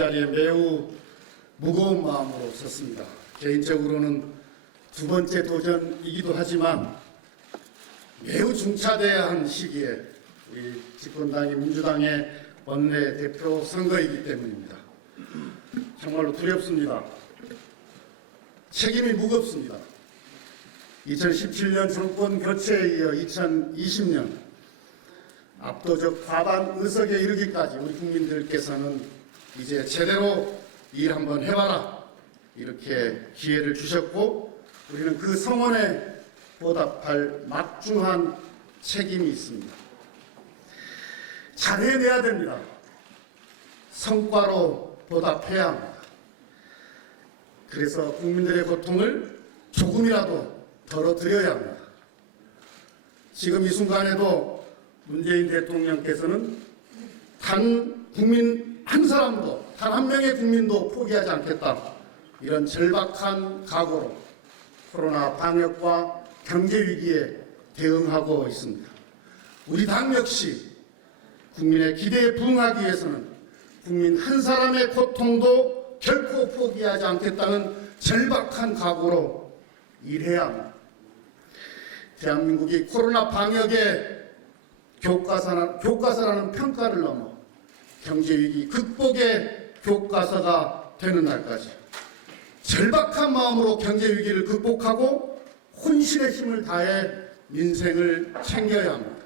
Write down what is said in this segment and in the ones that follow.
자리에 매우 무거운 마음으로 섰습니다. 개인적으로는 두 번째 도전이기도 하지만 매우 중차대한 시기에 우리 집권당인 민주당의 원내대표 선거이기 때문입니다. 정말로 두렵습니다. 책임이 무겁습니다. 2017년 정권 교체에 이어 2020년 압도적 과반 의석에 이르기까지 우리 국민들께서는 이제 제대로 일 한번 해봐라 이렇게 기회를 주셨고, 우리는 그 성원에 보답할 막중한 책임이 있습니다. 잘해내야 됩니다. 성과로 보답해야 합니다. 그래서 국민들의 고통을 조금이라도 덜어드려야 합니다. 지금 이 순간에도 문재인 대통령께서는 단 국민 한 사람도, 단 한 명의 국민도 포기하지 않겠다, 이런 절박한 각오로 코로나 방역과 경제 위기에 대응하고 있습니다. 우리 당 역시 국민의 기대에 부응하기 위해서는 국민 한 사람의 고통도 결코 포기하지 않겠다는 절박한 각오로 일해야 합니다. 대한민국이 코로나 방역의 교과서라는 평가를 넘어 경제위기 극복의 교과서가 되는 날까지 절박한 마음으로 경제위기를 극복하고 혼신의 힘을 다해 민생을 챙겨야 합니다.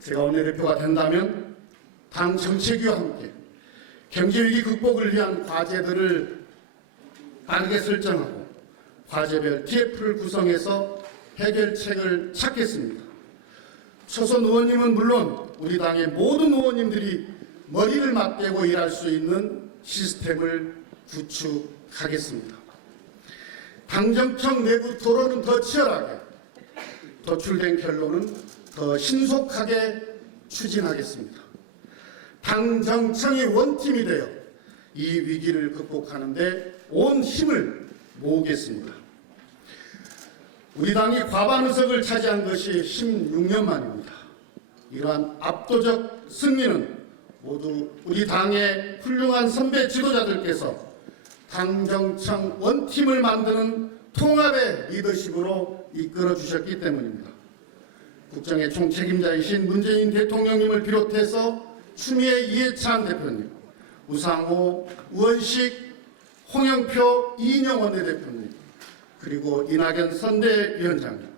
제가 원내대표가 된다면 당 정책위와 함께 경제위기 극복을 위한 과제들을 빠르게 설정하고 과제별 TF를 구성해서 해결책을 찾겠습니다. 초선 의원님은 물론 우리 당의 모든 의원님들이 머리를 맞대고 일할 수 있는 시스템을 구축하겠습니다. 당정청 내부 토론은 더 치열하게, 도출된 결론은 더 신속하게 추진하겠습니다. 당정청이 원팀이 되어 이 위기를 극복하는 데 온 힘을 모으겠습니다. 우리 당이 과반 의석을 차지한 것이 16년 만입니다. 이러한 압도적 승리는 모두 우리 당의 훌륭한 선배 지도자들께서 당정청 원팀을 만드는 통합의 리더십으로 이끌어 주셨기 때문입니다. 국정의 총책임자이신 문재인 대통령님을 비롯해서 추미애 이해찬 대표님, 우상호, 우원식, 홍영표, 이인영 원내대표님, 그리고 이낙연 선대위원장님,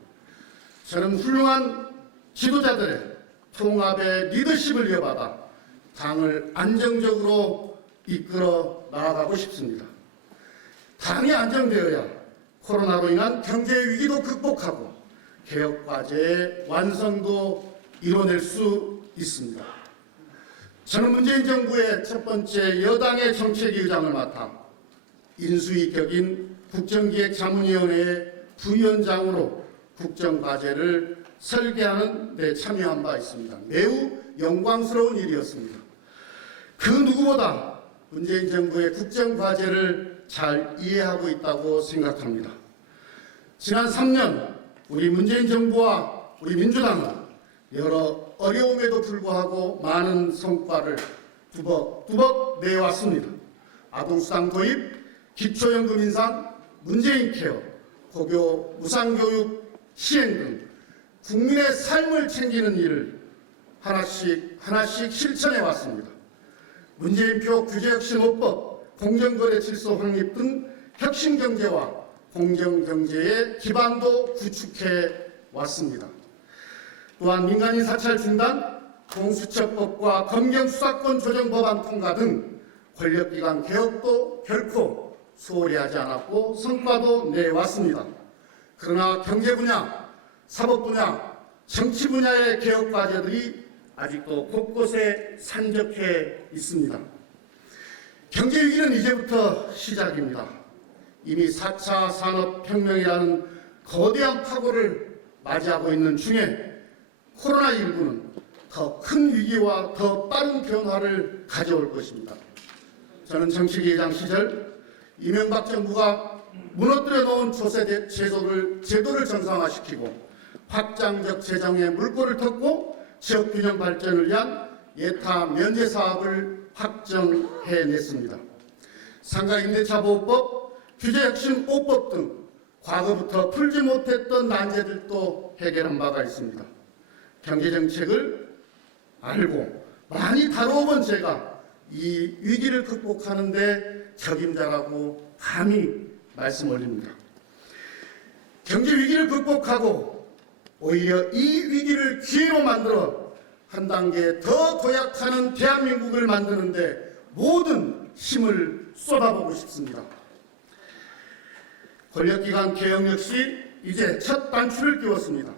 저는 훌륭한 지도자들의 통합의 리더십을 이어받아 당을 안정적으로 이끌어 나아가고 싶습니다. 당이 안정되어야 코로나로 인한 경제 위기도 극복하고 개혁과제의 완성도 이뤄낼 수 있습니다. 저는 문재인 정부의 첫 번째 여당의 정책위 의장을 맡아 인수위 격인 국정기획자문위원회의 부위원장으로 국정과제를 설계하는 데 참여한 바 있습니다. 매우 영광스러운 일이었습니다. 그 누구보다 문재인 정부의 국정과제를 잘 이해하고 있다고 생각합니다. 지난 3년 우리 문재인 정부와 우리 민주당은 여러 어려움에도 불구하고 많은 성과를 두벅두벅 내왔습니다. 아동수당 도입, 기초연금 인상, 문재인 케어, 고교 무상교육 시행 등 국민의 삶을 챙기는 일을 하나씩 실천해 왔습니다. 문재인표 규제혁신호법, 공정거래 질서 확립 등 혁신경제와 공정경제의 기반도 구축해 왔습니다. 또한 민간인 사찰 중단, 공수처법과 검경수사권 조정 법안 통과 등 권력기관 개혁도 결코 소홀히 하지 않았고 성과도 내왔습니다. 그러나 경제 분야, 사법 분야, 정치 분야의 개혁 과제들이 아직도 곳곳에 산적해 있습니다. 경제 위기는 이제부터 시작입니다. 이미 4차 산업혁명이라는 거대한 파고를 맞이하고 있는 중에 코로나19는 더 큰 위기와 더 빠른 변화를 가져올 것입니다. 저는 정치기회장 시절 이명박 정부가 무너뜨려 놓은 초세대 제도를 정상화시키고 확장적 재정에 물꼬를 텄고 지역균형 발전을 위한 예타 면제 사업을 확정해냈습니다. 상가임대차보호법, 규제혁신 5법 등 과거부터 풀지 못했던 난제들도 해결한 바가 있습니다. 경제정책을 알고 많이 다뤄본 제가 이 위기를 극복하는 데 적임자라고 감히 말씀 올립니다. 경제 위기를 극복하고 오히려 이 위기를 기회로 만들어 한 단계 더 도약하는 대한민국을 만드는데 모든 힘을 쏟아보고 싶습니다. 권력기관 개혁 역시 이제 첫 단추를 끼웠습니다.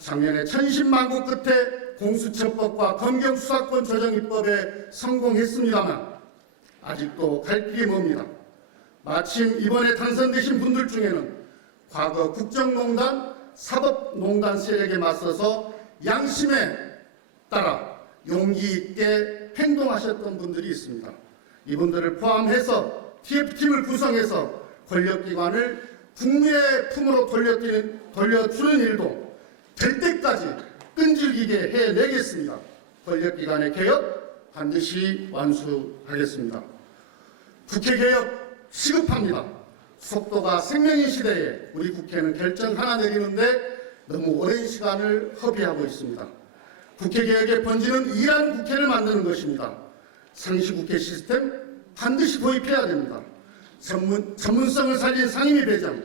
작년에 천신만고 끝에 공수처법과 검경수사권 조정입법에 성공했습니다만 아직도 갈 길이 멉니다. 마침 이번에 당선되신 분들 중에는 과거 국정농단, 사법농단 세력에 맞서서 양심에 따라 용기 있게 행동하셨던 분들이 있습니다. 이분들을 포함해서 TF팀을 구성해서 권력기관을 국민의 품으로 돌려주는 일도 될 때까지 끈질기게 해내겠습니다. 권력기관의 개혁 반드시 완수하겠습니다. 국회 개혁 시급합니다. 속도가 생명인 시대에 우리 국회는 결정 하나 내리는데 너무 오랜 시간을 허비하고 있습니다. 국회 개혁의 본질은 일하는 국회를 만드는 것입니다. 상시국회 시스템 반드시 도입해야 됩니다. 전문성을 살린 상임위 배정,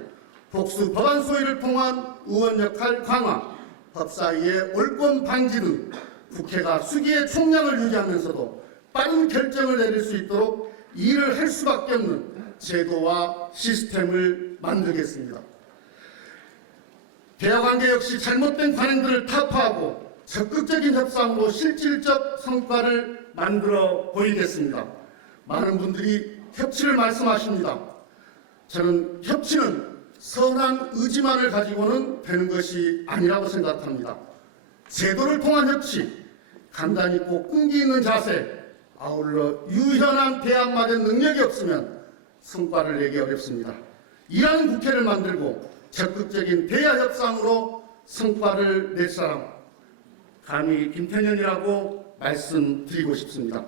복수 법안 소위를 통한 의원 역할 강화, 법사위의 올권 방지 등 국회가 수기의 총량을 유지하면서도 빠른 결정을 내릴 수 있도록 일을 할 수밖에 없는 제도와 시스템을 만들겠습니다. 대화관계 역시 잘못된 관행들을 타파하고 적극적인 협상으로 실질적 성과를 만들어 보이겠습니다. 많은 분들이 협치를 말씀하십니다. 저는 협치는 선한 의지만을 가지고는 되는 것이 아니라고 생각합니다. 제도를 통한 협치, 간단 있고 끈기 있는 자세, 아울러 유연한 대안 마련 능력이 없으면 성과를 내기 어렵습니다. 일하는 국회를 만들고 적극적인 대화 협상으로 성과를 낼 사람, 감히 김태년이라고 말씀드리고 싶습니다.